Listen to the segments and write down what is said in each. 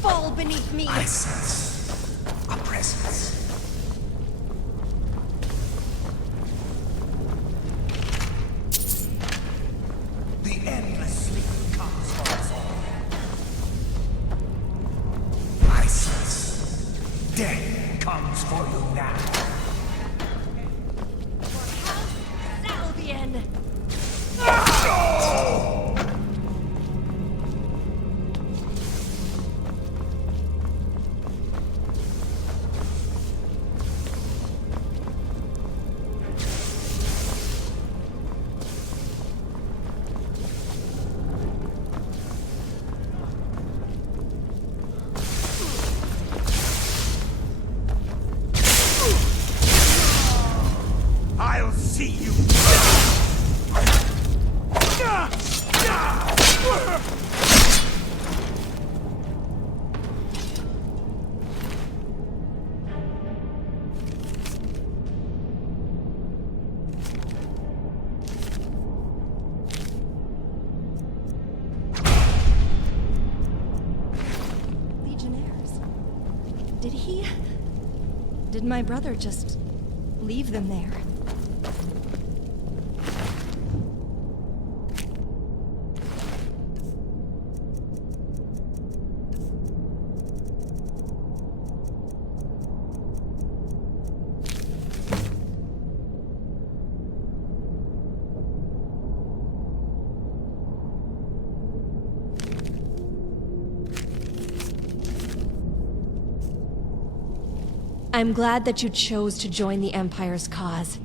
Fall beneath me! I sense a presence. The endless sleep comes for us all. I sense death comes for you now. Salvian! I'll see you. Legionnaires. Did my brother just leave them there? I'm glad that you chose to join the Empire's cause.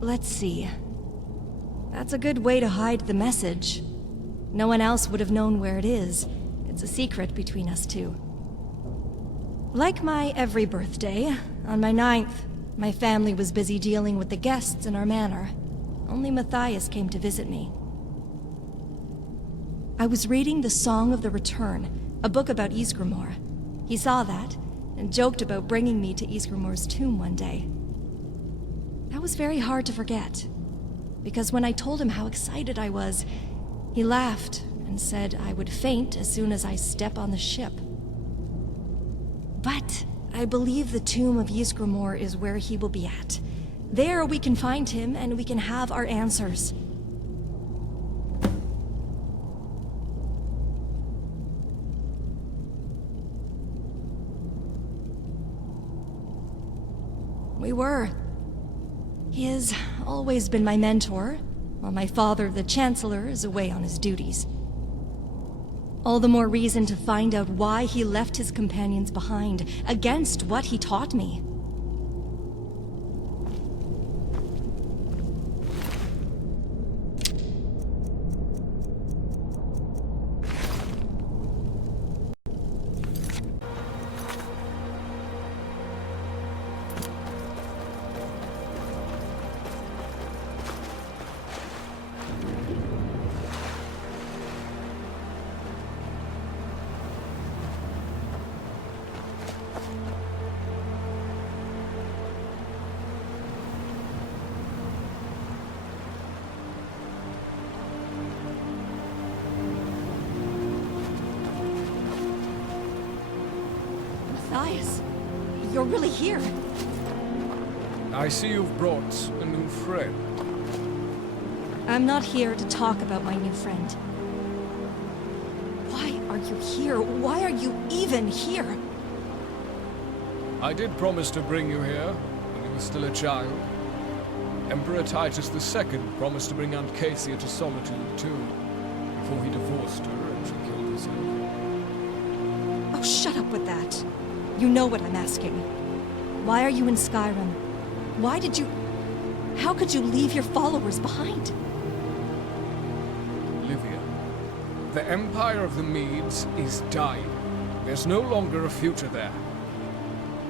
Let's see. That's a good way to hide the message. No one else would have known where it is. It's a secret between us two. Like my every birthday, on my 9th, my family was busy dealing with the guests in our manor. Only Matthias came to visit me. I was reading The Song of the Return, a book about Ysgramor. He saw that, and joked about bringing me to Ysgramor's tomb one day. That was very hard to forget, because when I told him how excited I was, he laughed and said I would faint as soon as I step on the ship. But I believe the tomb of Ysgramor is where he will be at. There we can find him, and we can have our answers. We were. He has always been my mentor, while my father, the Chancellor, is away on his duties. All the more reason to find out why he left his companions behind, against what he taught me. Matthias, you're really here. I see you've brought a new friend. I'm not here to talk about my new friend. Why are you here? Why are you even here? I did promise to bring you here when you were still a child. Emperor Titus II promised to bring Aunt Cassia to Solitude too, before he divorced her and she killed herself. Oh, shut up with that. You know what I'm asking. Why are you in Skyrim? Why did you... How could you leave your followers behind? Livia, the Empire of the Medes is dying. There's no longer a future there.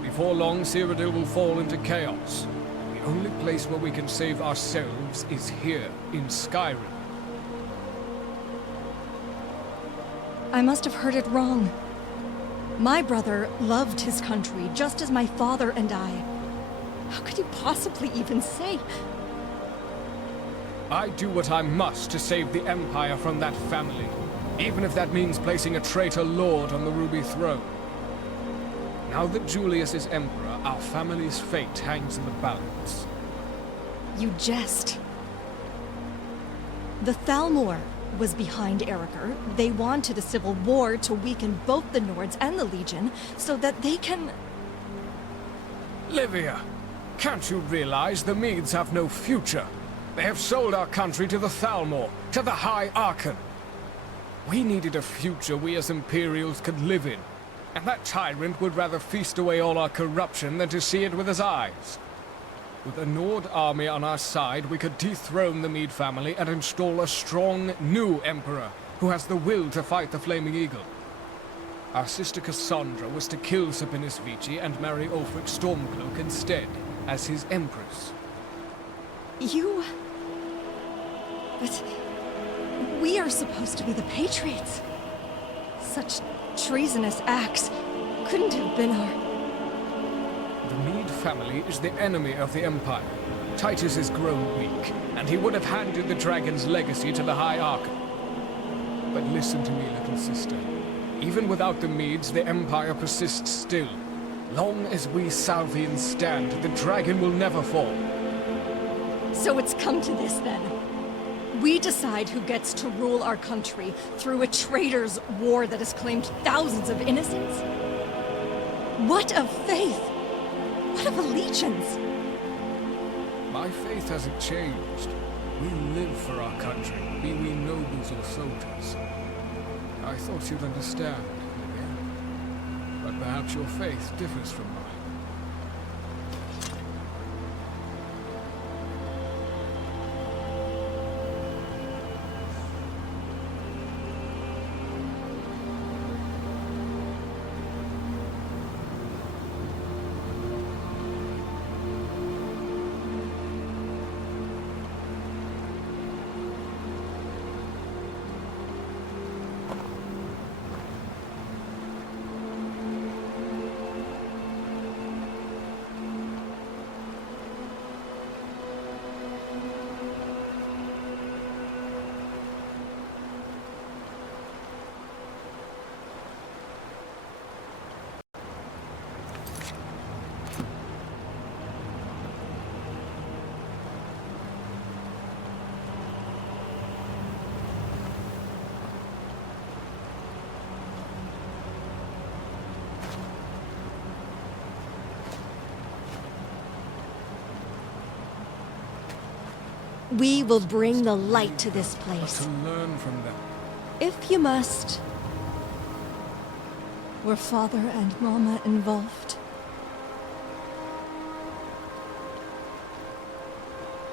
Before long, Cyrodiil will fall into chaos. The only place where we can save ourselves is here, in Skyrim. I must have heard it wrong. My brother loved his country, just as my father and I. How could you possibly even say? I do what I must to save the Empire from that family, even if that means placing a traitor lord on the Ruby Throne. Now that Julius is Emperor, our family's fate hangs in the balance. You jest. The Thalmor was behind Erikr. They wanted a civil war to weaken both the Nords and the Legion, so that they can... Livia, can't you realize the Medes have no future? They have sold our country to the Thalmor, to the High Archon. We needed a future we as Imperials could live in, and that tyrant would rather feast away all our corruption than to see it with his eyes. With a Nord army on our side, we could dethrone the Mede family and install a strong, new emperor who has the will to fight the Flaming Eagle. Our sister Cassandra was to kill Serpennis Vici and marry Ulfric Stormcloak instead, as his empress. You... But... we are supposed to be the Patriots. Such treasonous acts couldn't have been our... The Mede family is the enemy of the Empire. Titus has grown weak, and he would have handed the dragon's legacy to the High Archon. But listen to me, little sister. Even without the Medes, the Empire persists still. Long as we Salvians stand, the dragon will never fall. So it's come to this, then. We decide who gets to rule our country through a traitor's war that has claimed thousands of innocents? What of faith? What of allegiance? My faith hasn't changed. We live for our country, be we nobles or soldiers. I thought you'd understand, Livia. But perhaps your faith differs from mine. We will bring the light to this place. To learn from them. If you must. Were Father and Mama involved?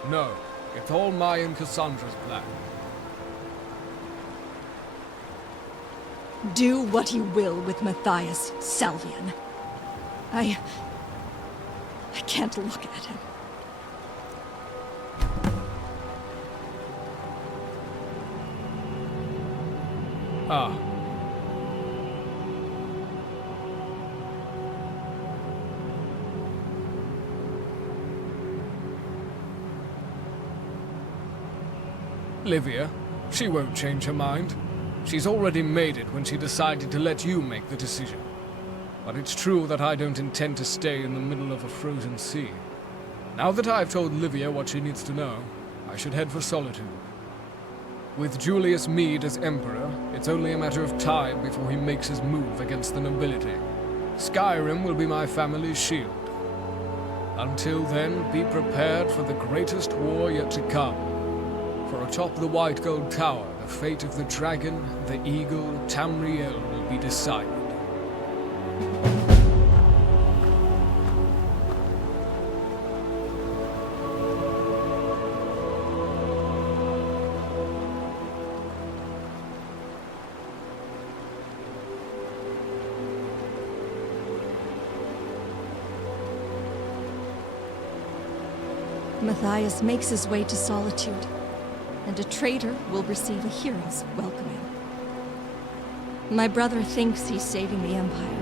No, it's all my and Cassandra's plan. Do what you will with Matthias, Salvian. I can't look at him. Ah. Livia, she won't change her mind. She's already made it when she decided to let you make the decision. But it's true that I don't intend to stay in the middle of a frozen sea. Now that I've told Livia what she needs to know, I should head for Solitude. With Julius Mede as Emperor, it's only a matter of time before he makes his move against the nobility. Skyrim will be my family's shield. Until then, be prepared for the greatest war yet to come. For atop the White Gold Tower, the fate of the dragon, the eagle, Tamriel will be decided. Matthias makes his way to Solitude, and a traitor will receive a hero's welcoming. My brother thinks he's saving the Empire.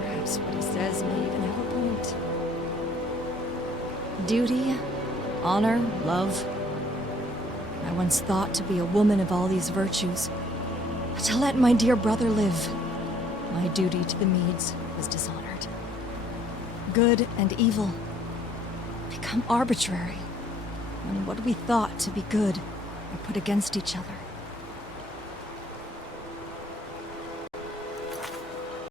Perhaps what he says may even have a point. Duty, honor, love. I once thought to be a woman of all these virtues, but to let my dear brother live, my duty to the Medes was dishonored. Good and evil become arbitrary, when what we thought to be good are put against each other.